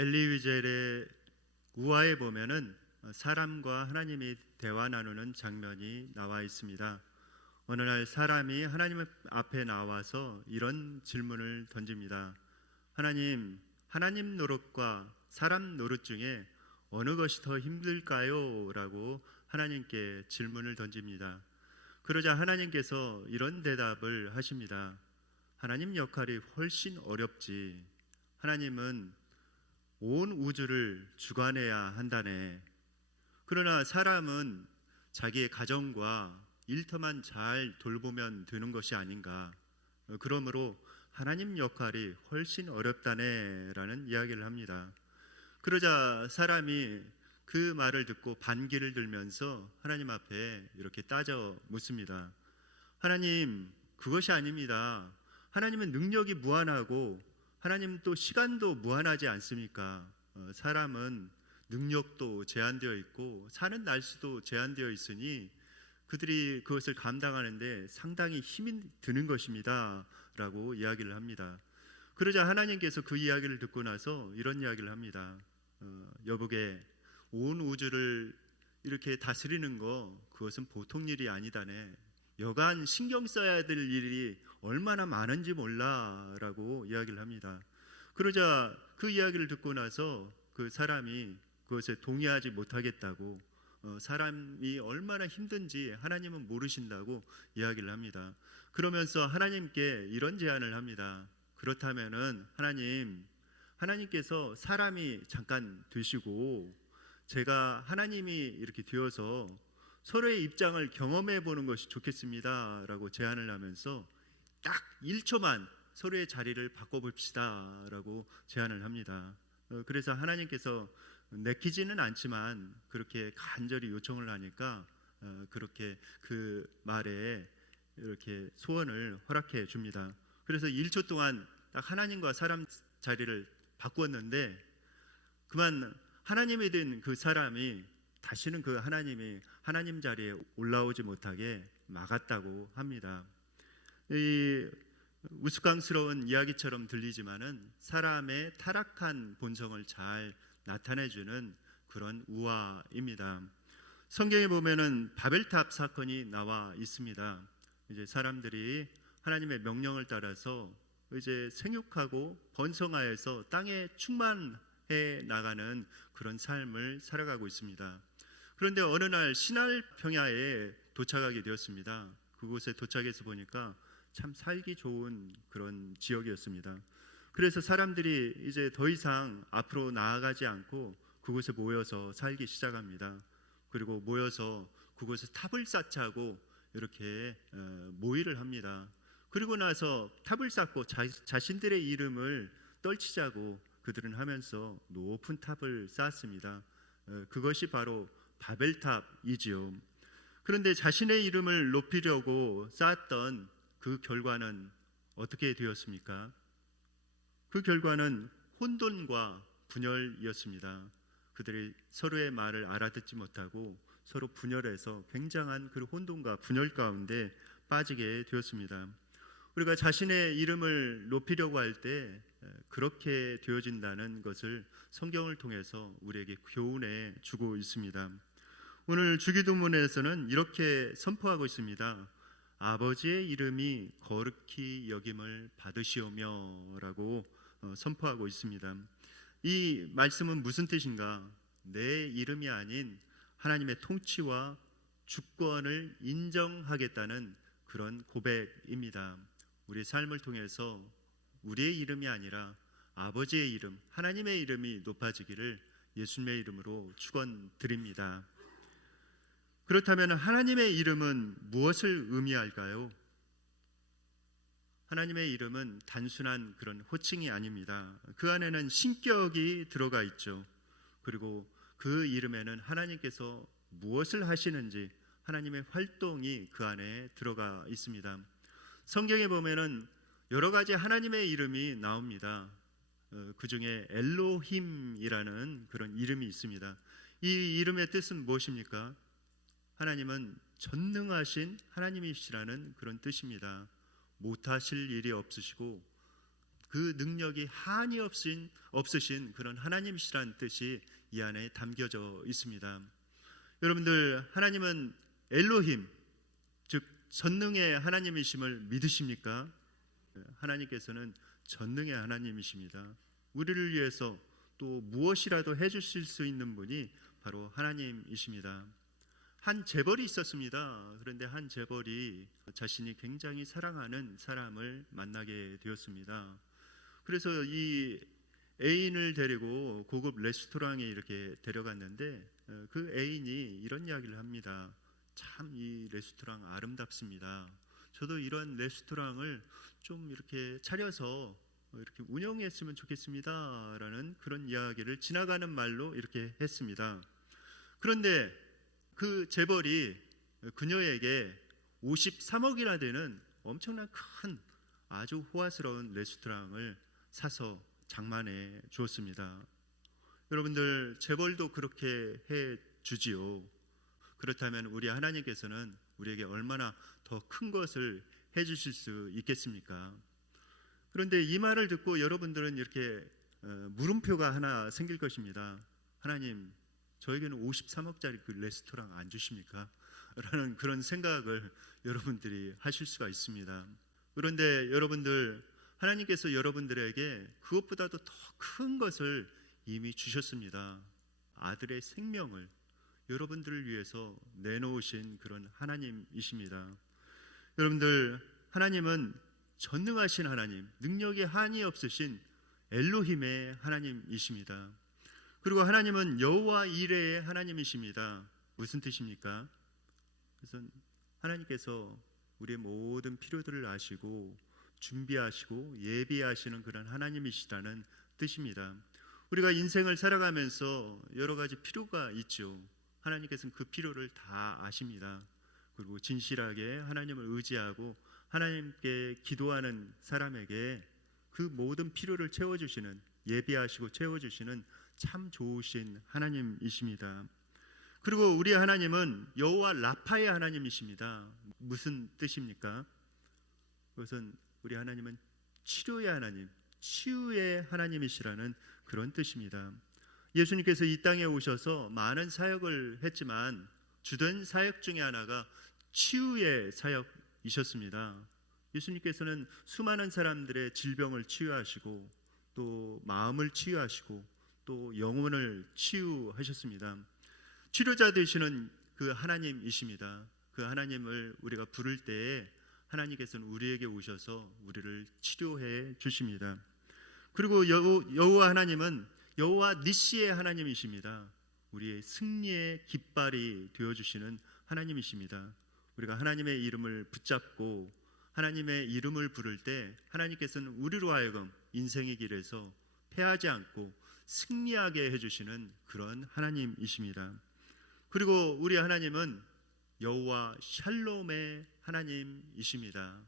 엘리 위젤의 우화에 보면은 사람과 하나님이 대화 나누는 장면이 나와 있습니다. 어느 날 사람이 하나님 앞에 나와서 이런 질문을 던집니다. 하나님 노릇과 사람 노릇 중에 어느 것이 더 힘들까요? 라고 하나님께 질문을 던집니다. 그러자 하나님께서 이런 대답을 하십니다. 하나님 역할이 훨씬 어렵지. 하나님은 온 우주를 주관해야 한다네. 그러나 사람은 자기의 가정과 일터만 잘 돌보면 되는 것이 아닌가. 그러므로 하나님 역할이 훨씬 어렵다네 라는 이야기를 합니다. 그러자 사람이 그 말을 듣고 반기를 들면서 하나님 앞에 이렇게 따져 묻습니다. 하나님, 그것이 아닙니다. 하나님은 능력이 무한하고 하나님 또 시간도 무한하지 않습니까? 사람은 능력도 제한되어 있고 사는 날수도 제한되어 있으니 그들이 그것을 감당하는데 상당히 힘이 드는 것입니다 라고 이야기를 합니다. 그러자 하나님께서 그 이야기를 듣고 나서 이런 이야기를 합니다. 여보게, 온 우주를 이렇게 다스리는 거 그것은 보통 일이 아니다네. 여간 신경 써야 될 일이 얼마나 많은지 몰라 라고 이야기를 합니다. 그러자 그 이야기를 듣고 나서 그 사람이 그것에 동의하지 못하겠다고, 사람이 얼마나 힘든지 하나님은 모르신다고 이야기를 합니다. 그러면서 하나님께 이런 제안을 합니다. 그렇다면은 하나님께서 사람이 잠깐 되시고 제가 하나님이 이렇게 되어서 서로의 입장을 경험해 보는 것이 좋겠습니다 라고 제안을 하면서 딱 1초만 서로의 자리를 바꿔봅시다 라고 제안을 합니다. 그래서 하나님께서 내키지는 않지만 그렇게 간절히 요청을 하니까 그렇게 그 말에 이렇게 소원을 허락해 줍니다. 그래서 1초 동안 딱 하나님과 사람 자리를 바꾸었는데 그만 하나님이 된 그 사람이 다시는 그 하나님이 하나님 자리에 올라오지 못하게 막았다고 합니다. 이 우스꽝스러운 이야기처럼 들리지만은 사람의 타락한 본성을 잘 나타내주는 그런 우화입니다. 성경에 보면은 바벨탑 사건이 나와 있습니다. 이제 사람들이 하나님의 명령을 따라서 이제 생육하고 번성하여서 땅에 충만해 나가는 그런 삶을 살아가고 있습니다. 그런데 어느 날 시날 평야에 도착하게 되었습니다. 그곳에 도착해서 보니까 참 살기 좋은 그런 지역이었습니다. 그래서 사람들이 이제 더 이상 앞으로 나아가지 않고 그곳에 모여서 살기 시작합니다. 그리고 모여서 그곳에 탑을 쌓자고 이렇게 모의를 합니다. 그리고 나서 탑을 쌓고 자신들의 이름을 떨치자고 그들은 하면서 높은 탑을 쌓았습니다. 그것이 바로 바벨탑이지요. 그런데 자신의 이름을 높이려고 쌓았던 그 결과는 어떻게 되었습니까? 그 결과는 혼돈과 분열이었습니다. 그들이 서로의 말을 알아듣지 못하고 서로 분열해서 굉장한 그 혼돈과 분열 가운데 빠지게 되었습니다. 우리가 자신의 이름을 높이려고 할 때 그렇게 되어진다는 것을 성경을 통해서 우리에게 교훈해 주고 있습니다. 오늘 주기도문에서는 이렇게 선포하고 있습니다. 아버지의 이름이 거룩히 여김을 받으시오며 라고 선포하고 있습니다. 이 말씀은 무슨 뜻인가? 내 이름이 아닌 하나님의 통치와 주권을 인정하겠다는 그런 고백입니다. 우리의 삶을 통해서 우리의 이름이 아니라 아버지의 이름, 하나님의 이름이 높아지기를 예수님의 이름으로 축원드립니다. 그렇다면 하나님의 이름은 무엇을 의미할까요? 하나님의 이름은 단순한 그런 호칭이 아닙니다. 그 안에는 신격이 들어가 있죠. 그리고 그 이름에는 하나님께서 무엇을 하시는지 하나님의 활동이 그 안에 들어가 있습니다. 성경에 보면은 여러 가지 하나님의 이름이 나옵니다. 그 중에 엘로힘이라는 그런 이름이 있습니다. 이 이름의 뜻은 무엇입니까? 하나님은 전능하신 하나님이시라는 그런 뜻입니다. 못하실 일이 없으시고 그 능력이 한이 없으신 그런 하나님이시라는 뜻이 이 안에 담겨져 있습니다. 여러분들, 하나님은 엘로힘, 즉 전능의 하나님이심을 믿으십니까? 하나님께서는 전능의 하나님이십니다. 우리를 위해서 또 무엇이라도 해주실 수 있는 분이 바로 하나님이십니다. 한 재벌이 있었습니다. 그런데 한 재벌이 자신이 굉장히 사랑하는 사람을 만나게 되었습니다. 그래서 이 애인을 데리고 고급 레스토랑에 이렇게 데려갔는데 그 애인이 이런 이야기를 합니다. 참 이 레스토랑 아름답습니다. 저도 이런 레스토랑을 좀 이렇게 차려서 이렇게 운영했으면 좋겠습니다. 라는 그런 이야기를 지나가는 말로 이렇게 했습니다. 그런데 그 재벌이 그녀에게 53억이나 되는 엄청난 큰 아주 호화스러운 레스토랑을 사서 장만해 주었습니다. 여러분들, 재벌도 그렇게 해 주지요. 그렇다면 우리 하나님께서는 우리에게 얼마나 더 큰 것을 해 주실 수 있겠습니까? 그런데 이 말을 듣고 여러분들은 이렇게 물음표가 하나 생길 것입니다. 하나님, 저에게는 53억짜리 그 레스토랑 안 주십니까? 라는 그런 생각을 여러분들이 하실 수가 있습니다. 그런데 여러분들, 하나님께서 여러분들에게 그것보다도 더 큰 것을 이미 주셨습니다. 아들의 생명을 여러분들을 위해서 내놓으신 그런 하나님이십니다. 여러분들, 하나님은 전능하신 하나님, 능력에 한이 없으신 엘로힘의 하나님이십니다. 그리고 하나님은 여호와 이레의 하나님이십니다. 무슨 뜻입니까? 그래서 하나님께서 우리의 모든 필요들을 아시고 준비하시고 예비하시는 그런 하나님이시라는 뜻입니다. 우리가 인생을 살아가면서 여러 가지 필요가 있죠. 하나님께서는 그 필요를 다 아십니다. 그리고 진실하게 하나님을 의지하고 하나님께 기도하는 사람에게 그 모든 필요를 채워주시는, 예비하시고 채워주시는 참 좋으신 하나님이십니다. 그리고 우리 하나님은 여호와 라파의 하나님이십니다. 무슨 뜻입니까? 그것은 우리 하나님은 치료의 하나님, 치유의 하나님이시라는 그런 뜻입니다. 예수님께서 이 땅에 오셔서 많은 사역을 했지만 주된 사역 중에 하나가 치유의 사역이셨습니다. 예수님께서는 수많은 사람들의 질병을 치유하시고 또 마음을 치유하시고 또 영혼을 치유하셨습니다. 치료자 되시는 그 하나님이십니다. 그 하나님을 우리가 부를 때에 하나님께서는 우리에게 오셔서 우리를 치료해 주십니다. 그리고 여호와 하나님은 여호와 니시의 하나님이십니다. 우리의 승리의 깃발이 되어주시는 하나님이십니다. 우리가 하나님의 이름을 붙잡고 하나님의 이름을 부를 때 하나님께서는 우리로 하여금 인생의 길에서 패하지 않고 승리하게 해주시는 그런 하나님이십니다. 그리고 우리 하나님은 여호와 샬롬의 하나님이십니다.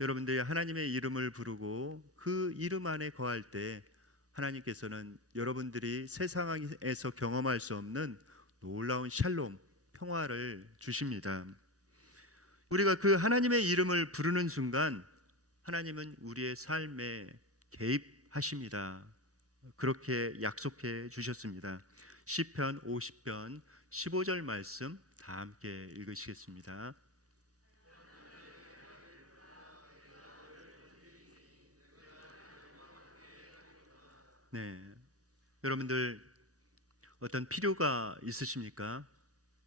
여러분들이 하나님의 이름을 부르고 그 이름 안에 거할 때 하나님께서는 여러분들이 세상에서 경험할 수 없는 놀라운 샬롬, 평화를 주십니다. 우리가 그 하나님의 이름을 부르는 순간 하나님은 우리의 삶에 개입하십니다. 그렇게 약속해 주셨습니다. 시편 50편 15절 말씀 다 함께 읽으시겠습니다. 네, 여러분들 어떤 필요가 있으십니까?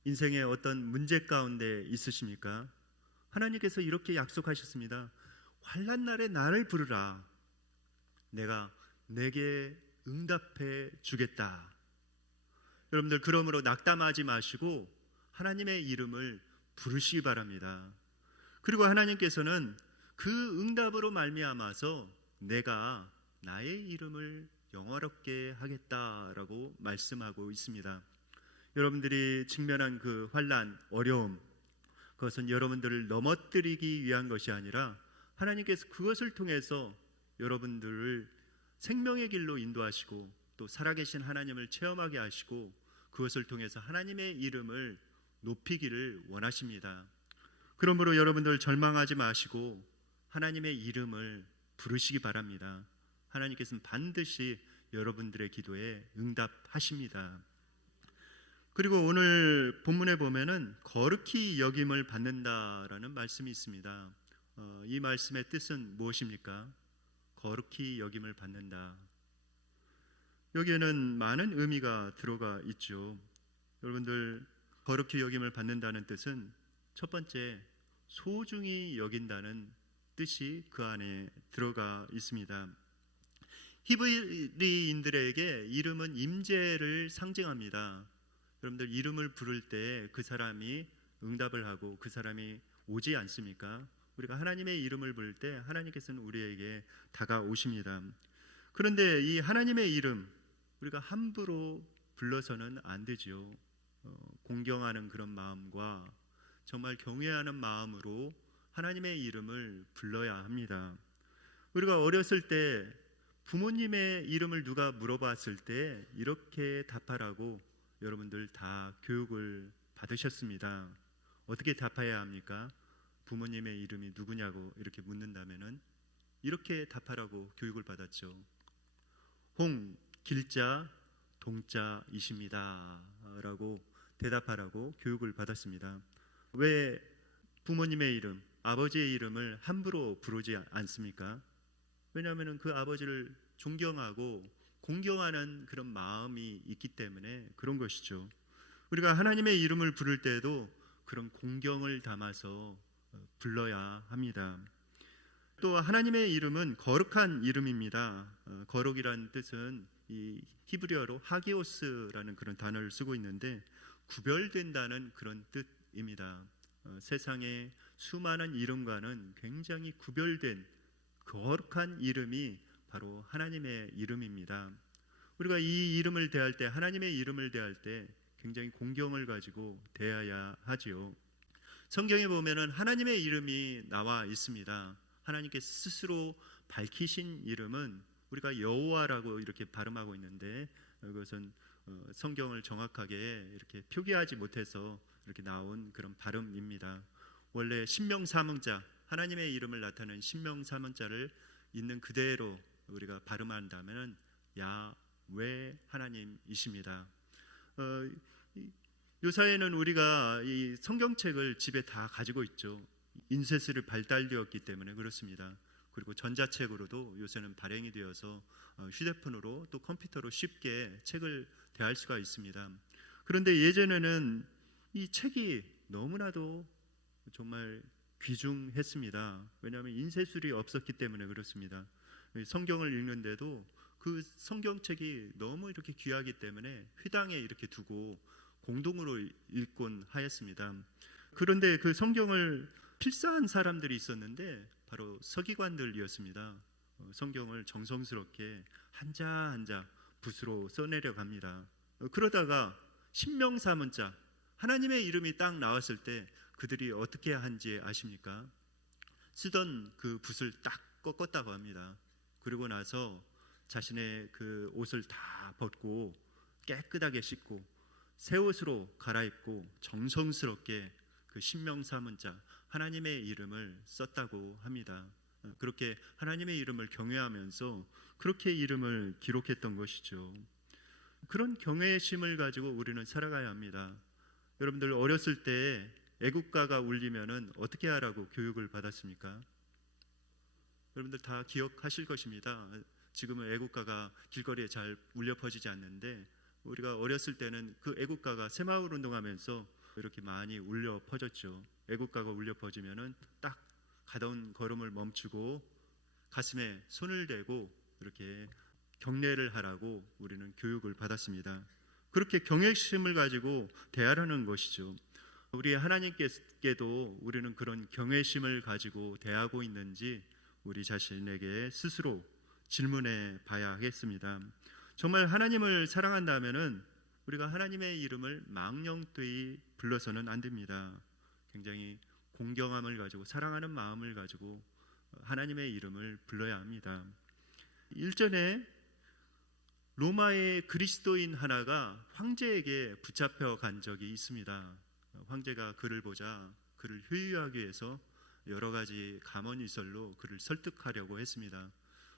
인생의 어떤 문제 가운데 있으십니까? 하나님께서 이렇게 약속하셨습니다. 환난 날에 나를 부르라. 내가 내게 응답해 주겠다. 여러분들, 그러므로 낙담하지 마시고 하나님의 이름을 부르시기 바랍니다. 그리고 하나님께서는 그 응답으로 말미암아서 내가 나의 이름을 영화롭게 하겠다라고 말씀하고 있습니다. 여러분들이 직면한 그 환난, 어려움, 그것은 여러분들을 넘어뜨리기 위한 것이 아니라 하나님께서 그것을 통해서 여러분들을 생명의 길로 인도하시고 또 살아계신 하나님을 체험하게 하시고 그것을 통해서 하나님의 이름을 높이기를 원하십니다. 그러므로 여러분들 절망하지 마시고 하나님의 이름을 부르시기 바랍니다. 하나님께서는 반드시 여러분들의 기도에 응답하십니다. 그리고 오늘 본문에 보면은 거룩히 여김을 받는다라는 말씀이 있습니다. 이 말씀의 뜻은 무엇입니까? 거룩히 여김을 받는다. 여기에는 많은 의미가 들어가 있죠. 여러분들, 거룩히 여김을 받는다는 뜻은 첫 번째, 소중히 여긴다는 뜻이 그 안에 들어가 있습니다. 히브리인들에게 이름은 임재를 상징합니다. 여러분들, 이름을 부를 때 그 사람이 응답을 하고 그 사람이 오지 않습니까? 우리가 하나님의 이름을 부를 때 하나님께서는 우리에게 다가오십니다. 그런데 이 하나님의 이름, 우리가 함부로 불러서는 안 되죠. 공경하는 그런 마음과 정말 경외하는 마음으로 하나님의 이름을 불러야 합니다. 우리가 어렸을 때 부모님의 이름을 누가 물어봤을 때 이렇게 답하라고 여러분들 다 교육을 받으셨습니다. 어떻게 답해야 합니까? 부모님의 이름이 누구냐고 이렇게 묻는다면은 이렇게 답하라고 교육을 받았죠. 홍, 길자, 동자이십니다 라고 대답하라고 교육을 받았습니다. 왜 부모님의 이름, 아버지의 이름을 함부로 부르지 않습니까? 왜냐하면 그 아버지를 존경하고 공경하는 그런 마음이 있기 때문에 그런 것이죠. 우리가 하나님의 이름을 부를 때에도 그런 공경을 담아서 불러야 합니다. 또 하나님의 이름은 거룩한 이름입니다. 거룩이라는 뜻은 이 히브리어로 하기오스라는 그런 단어를 쓰고 있는데 구별된다는 그런 뜻입니다. 세상의 수많은 이름과는 굉장히 구별된 거룩한 이름이 바로 하나님의 이름입니다. 우리가 이 이름을 대할 때, 하나님의 이름을 대할 때 굉장히 공경을 가지고 대해야 하지요. 성경에 보면은 하나님의 이름이 나와 있습니다. 하나님께 스스로 밝히신 이름은 우리가 여호와라고 이렇게 발음하고 있는데 이것은 성경을 정확하게 이렇게 표기하지 못해서 이렇게 나온 그런 발음입니다. 원래 신명사문자, 하나님의 이름을 나타내는 신명사문자를 있는 그대로 우리가 발음한다면 야훼 하나님이십니다. 요사이는 우리가 이 성경책을 집에 다 가지고 있죠. 인쇄술이 발달되었기 때문에 그렇습니다. 그리고 전자책으로도 요새는 발행이 되어서 휴대폰으로 또 컴퓨터로 쉽게 책을 대할 수가 있습니다. 그런데 예전에는 이 책이 너무나도 정말 귀중했습니다. 왜냐하면 인쇄술이 없었기 때문에 그렇습니다. 성경을 읽는데도 그 성경책이 너무 이렇게 귀하기 때문에 회당에 이렇게 두고 공동으로 읽곤 하였습니다. 그런데 그 성경을 필사한 사람들이 있었는데 바로 서기관들이었습니다. 성경을 정성스럽게 한자 한자 붓으로 써내려 갑니다. 그러다가 신명사문자, 하나님의 이름이 딱 나왔을 때 그들이 어떻게 한지 아십니까? 쓰던 그 붓을 딱 꺾었다고 합니다. 그리고 나서 자신의 그 옷을 다 벗고 깨끗하게 씻고 새 옷으로 갈아입고 정성스럽게 그 신명사문자, 하나님의 이름을 썼다고 합니다. 그렇게 하나님의 이름을 경외하면서 그렇게 이름을 기록했던 것이죠. 그런 경외심을 가지고 우리는 살아가야 합니다. 여러분들 어렸을 때 애국가가 울리면은 어떻게 하라고 교육을 받았습니까? 여러분들 다 기억하실 것입니다. 지금은 애국가가 길거리에 잘 울려 퍼지지 않는데 우리가 어렸을 때는 그 애국가가 새마을 운동하면서 이렇게 많이 울려 퍼졌죠. 애국가가 울려 퍼지면은 딱 가던 걸음을 멈추고 가슴에 손을 대고 이렇게 경례를 하라고 우리는 교육을 받았습니다. 그렇게 경외심을 가지고 대하라는 것이죠. 우리 하나님께도 우리는 그런 경외심을 가지고 대하고 있는지 우리 자신에게 스스로 질문해 봐야 하겠습니다. 정말 하나님을 사랑한다면은 우리가 하나님의 이름을 망령되이 불러서는 안 됩니다. 굉장히 공경함을 가지고 사랑하는 마음을 가지고 하나님의 이름을 불러야 합니다. 일전에 로마의 그리스도인 하나가 황제에게 붙잡혀 간 적이 있습니다. 황제가 그를 보자 그를 회유하기 위해서 여러 가지 감언이설로 그를 설득하려고 했습니다.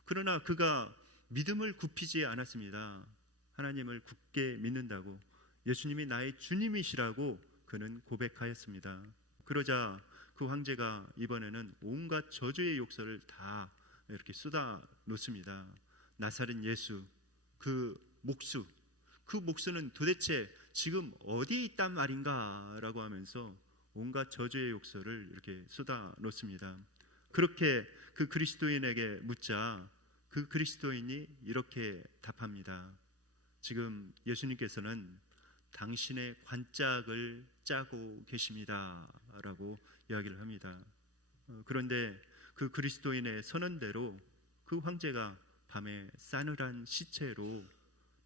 그러나 그가 믿음을 굽히지 않았습니다. 하나님을 굳게 믿는다고, 예수님이 나의 주님이시라고 그는 고백하였습니다. 그러자 그 황제가 이번에는 온갖 저주의 욕설을 다 이렇게 쏟아 놓습니다. 나사렛 예수, 그 목수는 도대체 지금 어디에 있단 말인가 라고 하면서 온갖 저주의 욕설을 이렇게 쏟아 놓습니다. 그렇게 그 그리스도인에게 묻자 그 그리스도인이 이렇게 답합니다. 지금 예수님께서는 당신의 관짝을 짜고 계십니다 라고 이야기를 합니다. 그런데 그 그리스도인의 선언대로 그 황제가 밤에 싸늘한 시체로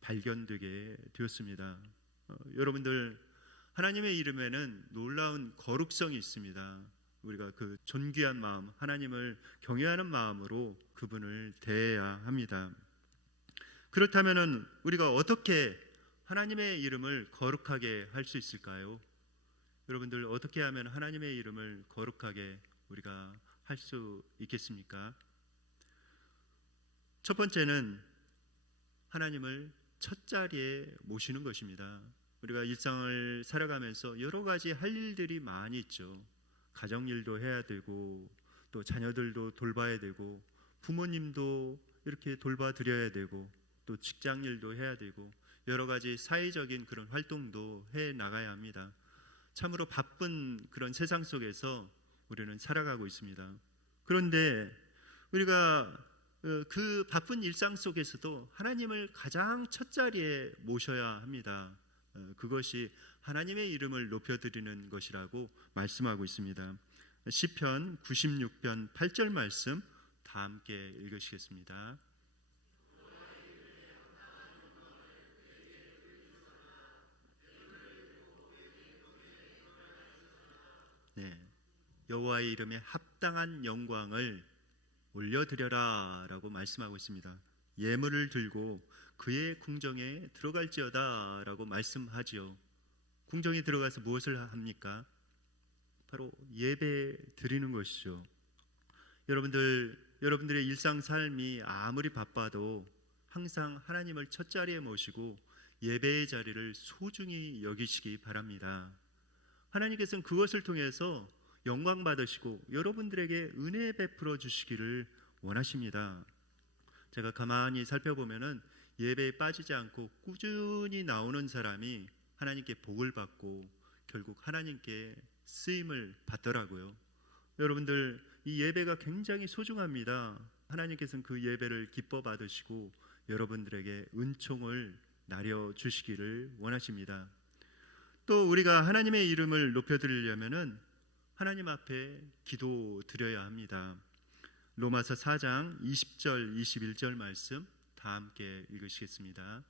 발견되게 되었습니다. 여러분들, 하나님의 이름에는 놀라운 거룩성이 있습니다. 우리가 그 존귀한 마음, 하나님을 경외하는 마음으로 그분을 대해야 합니다. 그렇다면 우리가 어떻게 하나님의 이름을 거룩하게 할 수 있을까요? 여러분들, 어떻게 하면 하나님의 이름을 거룩하게 우리가 할 수 있겠습니까? 첫 번째는 하나님을 첫 자리에 모시는 것입니다. 우리가 일상을 살아가면서 여러 가지 할 일들이 많이 있죠. 가정일도 해야 되고, 또 자녀들도 돌봐야 되고, 부모님도 이렇게 돌봐드려야 되고, 또 직장일도 해야 되고, 여러 가지 사회적인 그런 활동도 해 나가야 합니다. 참으로 바쁜 그런 세상 속에서 우리는 살아가고 있습니다. 그런데 우리가 그 바쁜 일상 속에서도 하나님을 가장 첫 자리에 모셔야 합니다. 그것이 하나님의 이름을 높여드리는 것이라고 말씀하고 있습니다. 시편 96편 8절 말씀 다 함께 읽으시겠습니다. 네, 여호와의 이름에 합당한 영광을 올려드려라 라고 말씀하고 있습니다. 예물을 들고 그의 궁정에 들어갈지어다 라고 말씀하지요. 궁정에 들어가서 무엇을 합니까? 바로 예배 드리는 것이죠. 여러분들의 일상 삶이 아무리 바빠도 항상 하나님을 첫 자리에 모시고 예배의 자리를 소중히 여기시기 바랍니다. 하나님께서는 그것을 통해서 영광 받으시고 여러분들에게 은혜 베풀어 주시기를 원하십니다. 제가 가만히 살펴보면은 예배에 빠지지 않고 꾸준히 나오는 사람이 하나님께 복을 받고 결국 하나님께 쓰임을 받더라고요. 여러분들, 이 예배가 굉장히 소중합니다. 하나님께서는 그 예배를 기뻐 받으시고 여러분들에게 은총을 나려 주시기를 원하십니다. 또 우리가 하나님의 이름을 높여드리려면은 하나님 앞에 기도 드려야 합니다. 로마서 4장 20절 21절 말씀 다 함께 읽으시겠습니다.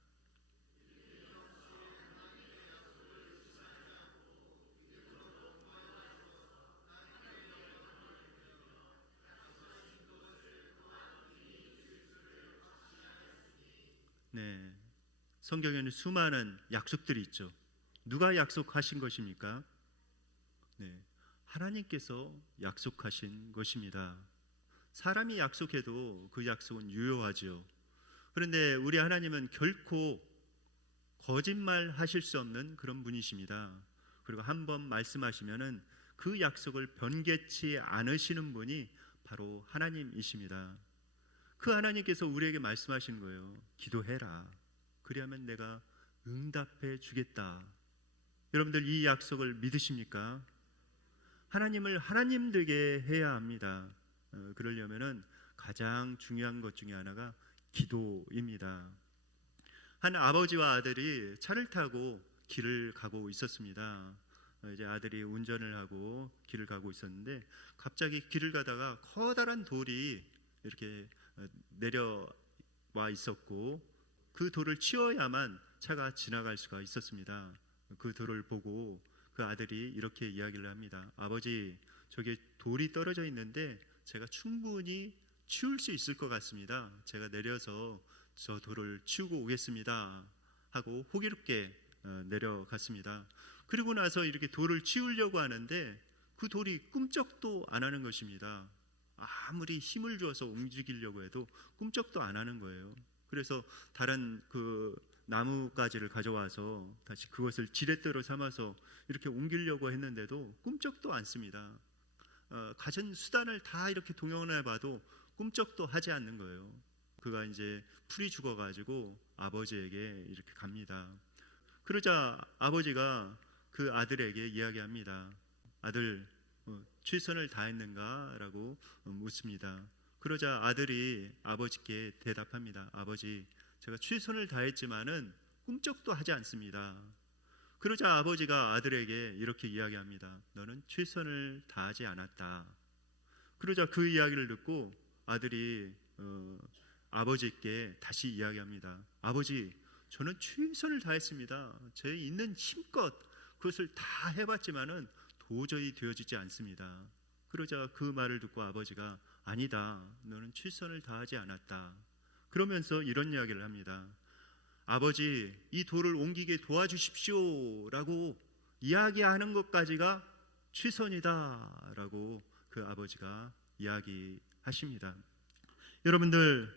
네, 성경에는 수많은 약속들이 있죠. 누가 약속하신 것입니까? 네, 하나님께서 약속하신 것입니다. 사람이 약속해도 그 약속은 유효하죠. 그런데 우리 하나님은 결코 거짓말 하실 수 없는 그런 분이십니다. 그리고 한번 말씀하시면은 그 약속을 변개치 않으시는 분이 바로 하나님이십니다. 그 하나님께서 우리에게 말씀하시는 거예요. 기도해라. 그리하면 내가 응답해 주겠다. 여러분들, 이 약속을 믿으십니까? 하나님을 하나님 되게 해야 합니다. 그러려면은 가장 중요한 것 중에 하나가 기도입니다. 한 아버지와 아들이 차를 타고 길을 가고 있었습니다. 이제 아들이 운전을 하고 길을 가고 있었는데 갑자기 길을 가다가 커다란 돌이 이렇게 내려와 있었고 그 돌을 치워야만 차가 지나갈 수가 있었습니다. 그 돌을 보고 그 아들이 이렇게 이야기를 합니다. 아버지, 저게 돌이 떨어져 있는데 제가 충분히 치울 수 있을 것 같습니다. 제가 내려서 저 돌을 치우고 오겠습니다 하고 호기롭게 내려갔습니다. 그리고 나서 이렇게 돌을 치우려고 하는데 그 돌이 꿈쩍도 안 하는 것입니다. 아무리 힘을 주어서 움직이려고 해도 꿈쩍도 안 하는 거예요. 그래서 다른 그 나뭇가지를 가져와서 다시 그것을 지렛대로 삼아서 이렇게 옮기려고 했는데도 꿈쩍도 않습니다. 가진 수단을 다 이렇게 동원해 봐도 꿈쩍도 하지 않는 거예요. 그가 이제 풀이 죽어가지고 아버지에게 이렇게 갑니다. 그러자 아버지가 그 아들에게 이야기합니다. 아들, 최선을 다했는가? 라고 묻습니다. 그러자 아들이 아버지께 대답합니다. 아버지, 제가 최선을 다했지만은 꿈쩍도 하지 않습니다. 그러자 아버지가 아들에게 이렇게 이야기합니다. 너는 최선을 다하지 않았다. 그러자 그 이야기를 듣고 아들이 아버지께 다시 이야기합니다. 아버지, 저는 최선을 다했습니다. 제 있는 힘껏 그것을 다 해봤지만은 도저히 되어지지 않습니다. 그러자 그 말을 듣고 아버지가 아니다, 너는 최선을 다하지 않았다. 그러면서 이런 이야기를 합니다. 아버지, 이 돌을 옮기게 도와주십시오 라고 이야기하는 것까지가 최선이다 라고 그 아버지가 이야기하십니다. 여러분들,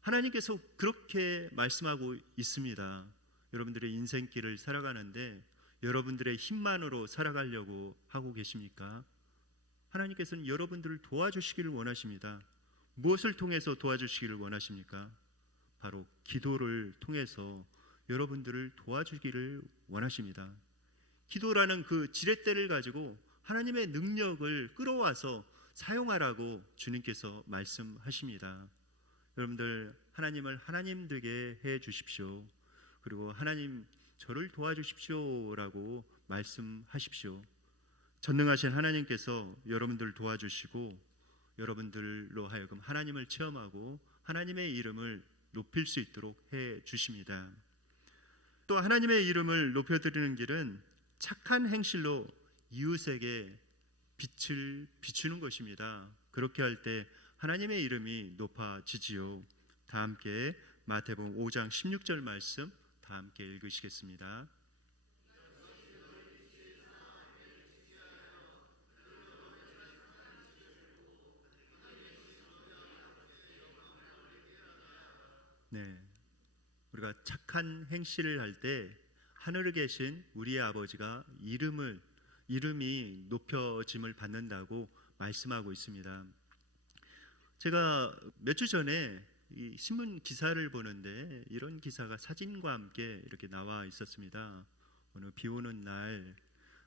하나님께서 그렇게 말씀하고 있습니다. 여러분들의 인생길을 살아가는데 여러분들의 힘만으로 살아가려고 하고 계십니까? 하나님께서는 여러분들을 도와주시기를 원하십니다. 무엇을 통해서 도와주시기를 원하십니까? 바로 기도를 통해서 여러분들을 도와주기를 원하십니다. 기도라는 그 지렛대를 가지고 하나님의 능력을 끌어와서 사용하라고 주님께서 말씀하십니다. 여러분들, 하나님을 하나님 되게 해 주십시오. 그리고 하나님, 저를 도와주십시오 라고 말씀하십시오. 전능하신 하나님께서 여러분들을 도와주시고 여러분들로 하여금 하나님을 체험하고 하나님의 이름을 높일 수 있도록 해 주십니다. 또 하나님의 이름을 높여드리는 길은 착한 행실로 이웃에게 빛을 비추는 것입니다. 그렇게 할 때 하나님의 이름이 높아지지요. 다 함께 마태복음 5장 16절 말씀 다 함께 읽으시겠습니다. 네, 우리가 착한 행실을 할 때 하늘에 계신 우리의 아버지가 이름이 높여짐을 받는다고 말씀하고 있습니다. 제가 몇 주 전에 이 신문 기사를 보는데 이런 기사가 사진과 함께 이렇게 나와 있었습니다. 어느 비 오는 날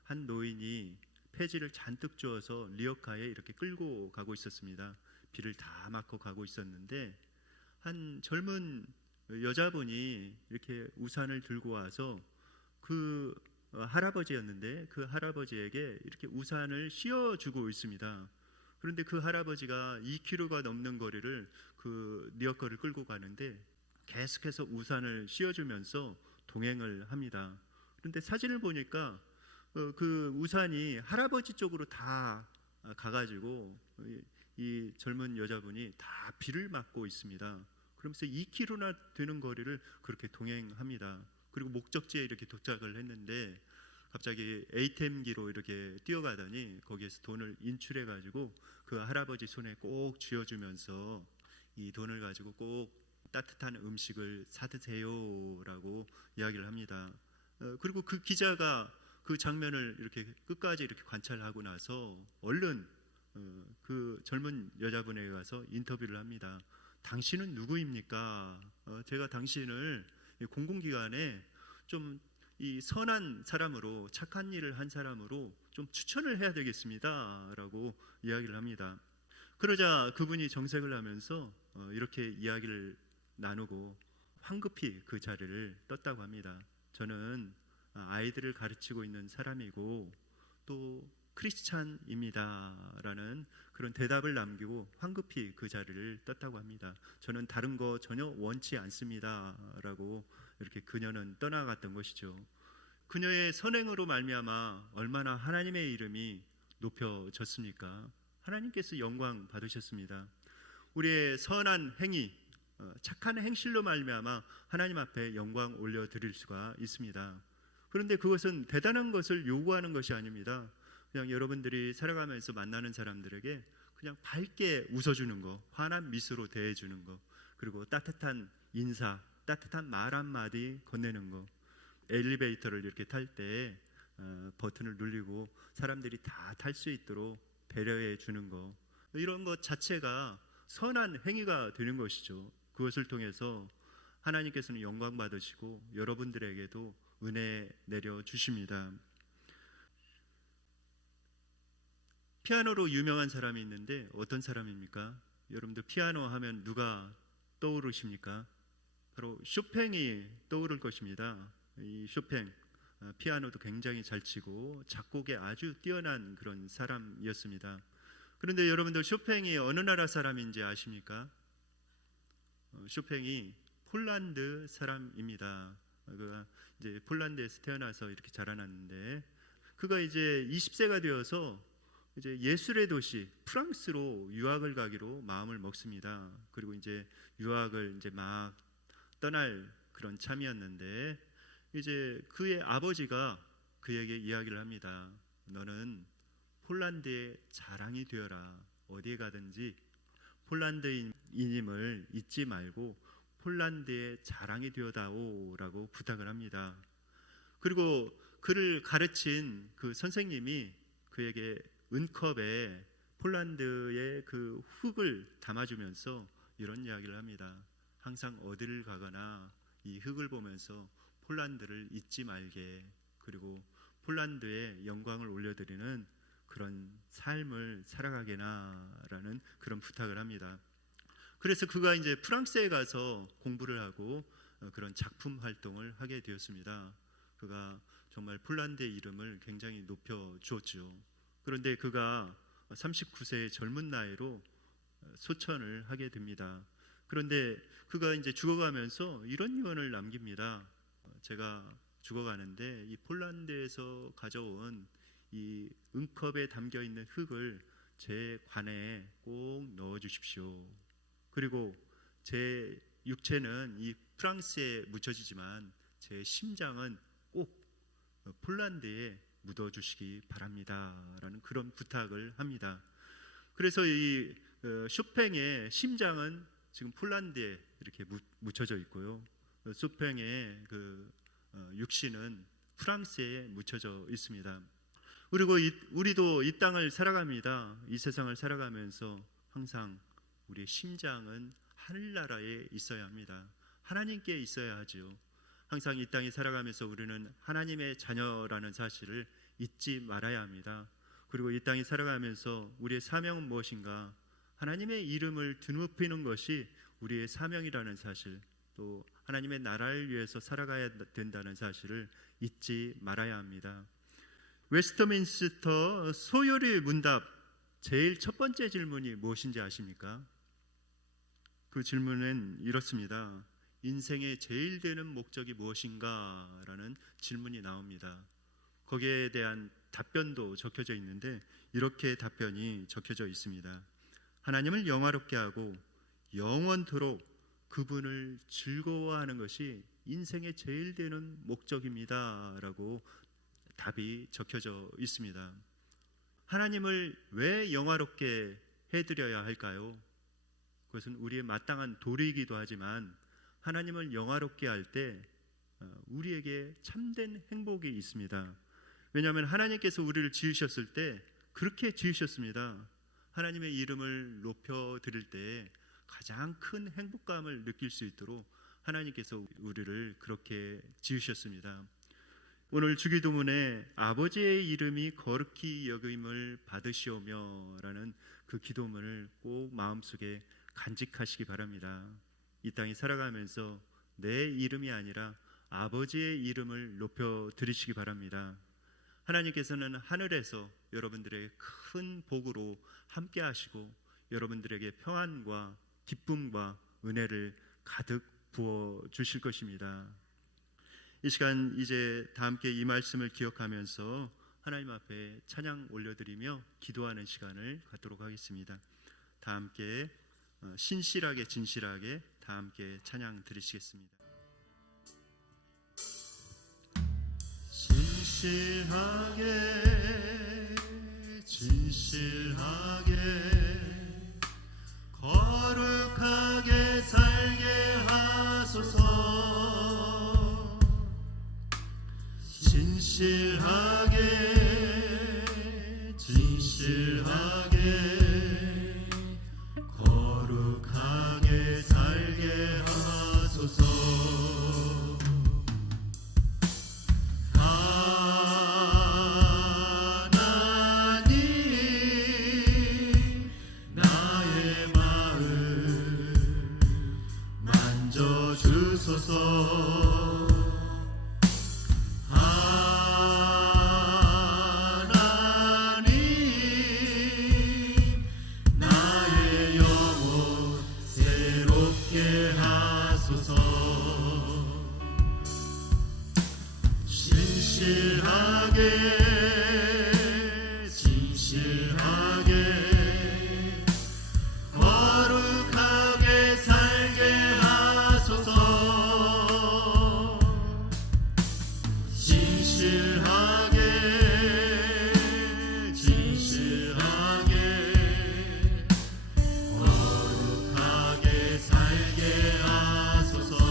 한 노인이 폐지를 잔뜩 주어서 리어카에 이렇게 끌고 가고 있었습니다. 비를 다 맞고 가고 있었는데 한 젊은 여자분이 이렇게 우산을 들고 와서 그 할아버지였는데 그 할아버지에게 이렇게 우산을 씌워주고 있습니다. 그런데 그 할아버지가 2km가 넘는 거리를 그 리어커를 끌고 가는데 계속해서 우산을 씌워주면서 동행을 합니다. 그런데 사진을 보니까 그 우산이 할아버지 쪽으로 다 가가지고 이 젊은 여자분이 다 비를 맞고 있습니다. 그러면서 2km나 되는 거리를 그렇게 동행합니다. 그리고 목적지에 이렇게 도착을 했는데 갑자기 ATM기로 이렇게 뛰어가더니 거기에서 돈을 인출해 가지고 그 할아버지 손에 꼭 쥐어주면서 이 돈을 가지고 꼭 따뜻한 음식을 사드세요라고 이야기를 합니다. 그리고 그 기자가 그 장면을 이렇게 끝까지 이렇게 관찰하고 나서 얼른 그 젊은 여자분에게 가서 인터뷰를 합니다. 당신은 누구입니까? 제가 당신을 공공기관에 좀 이 선한 사람으로, 착한 일을 한 사람으로 좀 추천을 해야 되겠습니다 라고 이야기를 합니다. 그러자 그분이 정색을 하면서 이렇게 이야기를 나누고 황급히 그 자리를 떴다고 합니다. 저는 아이들을 가르치고 있는 사람이고 또 크리스찬입니다 라는 그런 대답을 남기고 황급히 그 자리를 떴다고 합니다. 저는 다른 거 전혀 원치 않습니다 라고 이렇게 그녀는 떠나갔던 것이죠. 그녀의 선행으로 말미암아 얼마나 하나님의 이름이 높여졌습니까? 하나님께서 영광 받으셨습니다. 우리의 선한 행위, 착한 행실로 말미암아 하나님 앞에 영광 올려드릴 수가 있습니다. 그런데 그것은 대단한 것을 요구하는 것이 아닙니다. 그냥 여러분들이 살아가면서 만나는 사람들에게 그냥 밝게 웃어주는 거, 환한 미소로 대해주는 거, 그리고 따뜻한 인사, 따뜻한 말 한마디 건네는 거, 엘리베이터를 이렇게 탈 때 버튼을 누르고 사람들이 다 탈 수 있도록 배려해 주는 거, 이런 것 자체가 선한 행위가 되는 것이죠. 그것을 통해서 하나님께서는 영광 받으시고 여러분들에게도 은혜 내려 주십니다. 피아노로 유명한 사람이 있는데 어떤 사람입니까? 여러분들 피아노 하면 누가 떠오르십니까? 바로 쇼팽이 떠오를 것입니다. 이 쇼팽, 피아노도 굉장히 잘 치고 작곡에 아주 뛰어난 그런 사람이었습니다. 그런데 여러분들 쇼팽이 어느 나라 사람인지 아십니까? 쇼팽이 폴란드 사람입니다. 그가 이제 폴란드에서 태어나서 이렇게 자라났는데, 그가 이제 20세가 되어서 이제 예술의 도시 프랑스로 유학을 가기로 마음을 먹습니다. 그리고 이제 유학을 이제 막 떠날 그런 참이었는데, 이제 그의 아버지가 그에게 이야기를 합니다. 너는 폴란드의 자랑이 되어라. 어디에 가든지 폴란드인임을 잊지 말고 폴란드의 자랑이 되어다오라고 부탁을 합니다. 그리고 그를 가르친 그 선생님이 그에게 은컵에 폴란드의 그 흙을 담아주면서 이런 이야기를 합니다. 항상 어디를 가거나 이 흙을 보면서 폴란드를 잊지 말게, 그리고 폴란드에 영광을 올려드리는 그런 삶을 살아가게나라는 그런 부탁을 합니다. 그래서 그가 이제 프랑스에 가서 공부를 하고 그런 작품 활동을 하게 되었습니다. 그가 정말 폴란드의 이름을 굉장히 높여 주었죠. 그런데 그가 39세의 젊은 나이로 소천을 하게 됩니다. 그런데 그가 이제 죽어가면서 이런 유언을 남깁니다. 제가 죽어가는데 이 폴란드에서 가져온 이 은컵에 담겨 있는 흙을 제 관에 꼭 넣어 주십시오. 그리고 제 육체는 이 프랑스에 묻혀지지만 제 심장은 꼭 폴란드에 묻어 주시기 바랍니다 라는 그런 부탁을 합니다. 그래서 이 쇼팽의 심장은 지금 폴란드에 이렇게 묻혀져 있고요, 쇼팽의 그 육신은 프랑스에 묻혀져 있습니다. 그리고 우리도 이 땅을 살아갑니다. 이 세상을 살아가면서 항상 우리의 심장은 하늘나라에 있어야 합니다. 하나님께 있어야 하지요. 항상 이 땅에 살아가면서 우리는 하나님의 자녀라는 사실을 잊지 말아야 합니다. 그리고 이 땅에 살아가면서 우리의 사명은 무엇인가? 하나님의 이름을 드높이는 것이 우리의 사명이라는 사실, 또 하나님의 나라를 위해서 살아가야 된다는 사실을 잊지 말아야 합니다. 웨스트민스터 소요리 문답 제일 첫 번째 질문이 무엇인지 아십니까? 그 질문은 이렇습니다. 인생의 제일 되는 목적이 무엇인가? 라는 질문이 나옵니다. 거기에 대한 답변도 적혀져 있는데 이렇게 답변이 적혀져 있습니다. 하나님을 영화롭게 하고 영원토록 그분을 즐거워하는 것이 인생의 제일 되는 목적입니다 라고 답이 적혀져 있습니다. 하나님을 왜 영화롭게 해드려야 할까요? 그것은 우리의 마땅한 도리이기도 하지만 하나님을 영화롭게 할 때 우리에게 참된 행복이 있습니다. 왜냐하면 하나님께서 우리를 지으셨을 때 그렇게 지으셨습니다. 하나님의 이름을 높여드릴 때 가장 큰 행복감을 느낄 수 있도록 하나님께서 우리를 그렇게 지으셨습니다. 오늘 주기도문에 아버지의 이름이 거룩히 여김을 받으시오며 라는 그 기도문을 꼭 마음속에 간직하시기 바랍니다. 이 땅에 살아가면서 내 이름이 아니라 아버지의 이름을 높여드리시기 바랍니다. 하나님께서는 하늘에서 여러분들의 큰 복으로 함께 하시고 여러분들에게 평안과 기쁨과 은혜를 가득 부어 주실 것입니다. 이 시간 이제 다 함께 이 말씀을 기억하면서 하나님 앞에 찬양 올려드리며 기도하는 시간을 갖도록 하겠습니다. 다 함께 신실하게 진실하게 다 함께 찬양 드리시겠습니다. 신실하게 진실하게 거룩하게 살게 하소서. 진실하게 거룩하게 살게 하소서. 하나님 나의 마음 만져주소서. 진실하게 거룩하게 살게 하소서. 진실하게 거룩하게 살게 하소서.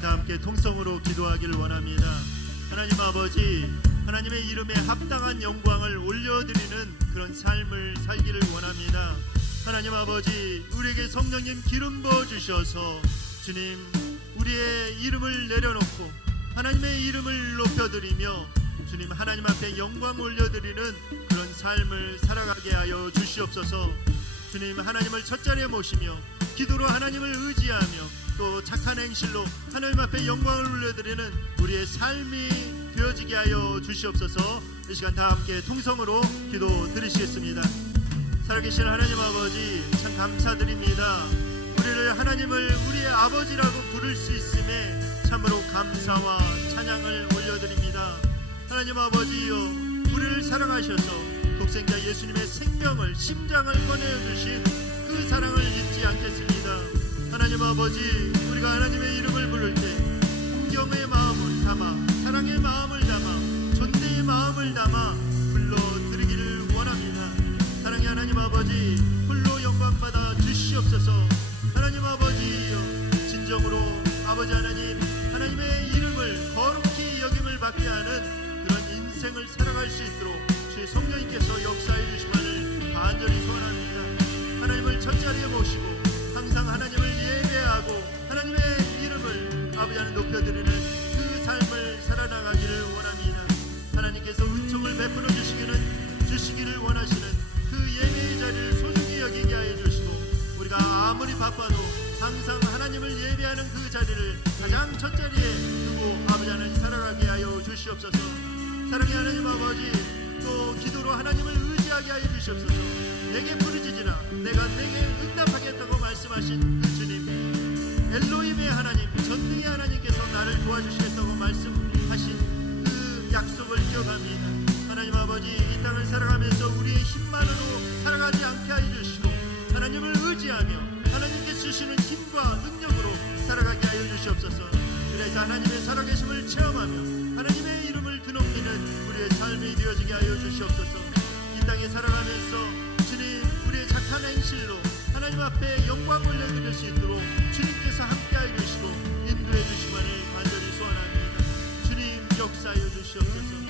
다 함께 통성으로 기도하기를 원합니다. 하나님 아버지, 하나님의 이름에 합당한 영광을 올려드리는 그런 삶을 살기를 원합니다. 하나님 아버지, 우리에게 성령님 기름 부어주셔서 주님, 우리의 이름을 내려놓고 하나님의 이름을 높여드리며 주님 하나님 앞에 영광 올려드리는 그런 삶을 살아가게 하여 주시옵소서. 주님, 하나님을 첫자리에 모시며 기도로 하나님을 의지하며 또 착한 행실로 하나님 앞에 영광을 올려드리는 우리의 삶이 되어지게 하여 주시옵소서. 이 시간 다 함께 통성으로 기도 드리시겠습니다. 살아계신 하나님 아버지, 참 감사드립니다. 우리를 하나님을 우리의 아버지라고 부를 수 있음에 참으로 감사와 찬양을 올려드립니다. 하나님 아버지여, 우리를 사랑하셔서 독생자 예수님의 생명을, 심장을 꺼내주신 그 사랑을 잊지 않겠습니다. 하나님 아버지, 우리가 하나님의 이름을 부를 때 긍정의 마음을 담아, 사랑의 마음을 담아, 존대의 마음을 담아 불러드리기를 원합니다. 사랑의 하나님 아버지, 홀로 영광받아 주시옵소서. 하나님 아버지여, 진정으로 아버지 하나님, 하나님의 이름을 거룩히 여김을 받게 하는 그런 인생을 살아갈 수 있도록 주의 성령님께서 역사해 주시기를 간절히 소원합니다. 하나님을 첫자리에 모시고 항상 하나님을 예배하고 하나님의 이름을 아버지 하나님 높여드리는 그 삶을 살아나가기를 원합니다. 하나님께서 은총을 베풀어 주시기를 원하시는 그 예배의 자리를 소중히 여기게 하여 주시고, 우리가 아무리 바빠도 항상 하나님을 예배하는 그 자리를 가장 첫자리에 두고 아버지 하나님 살아가게 하여 주시옵소서. 사랑의 하나님 아버지, 또 기도로 하나님을 의지하게 하여 주시옵소서. 내게 부르짖으라 내가 내게 응답하겠다고 말씀하신 그 주님, 엘로힘의 하나님, 전능의 하나님께서 나를 도와주시겠다고 말씀하신 그 약속을 기억합니다. 하나님 아버지, 아버지, 이 땅을 살아가면서 우리의 힘만으로 살아가지 않게 하여 주시고 하나님을 의지하며 하나님께서 주시는 힘과 능력으로 살아가게 하여 주시옵소서. 그래서 하나님의 살아계심을 체험하며 하나님의 이름을 드높이는 우리의 삶이 되어지게 하여 주시옵소서. 이 땅에 살아가면서 주님, 우리의 착한 행실로 하나님 앞에 영광 올려드릴 수 있도록 주님께서 함께하여 주시고 인도해 주시기를 간절히 소원합니다. 주님, 역사하여 주시옵소서.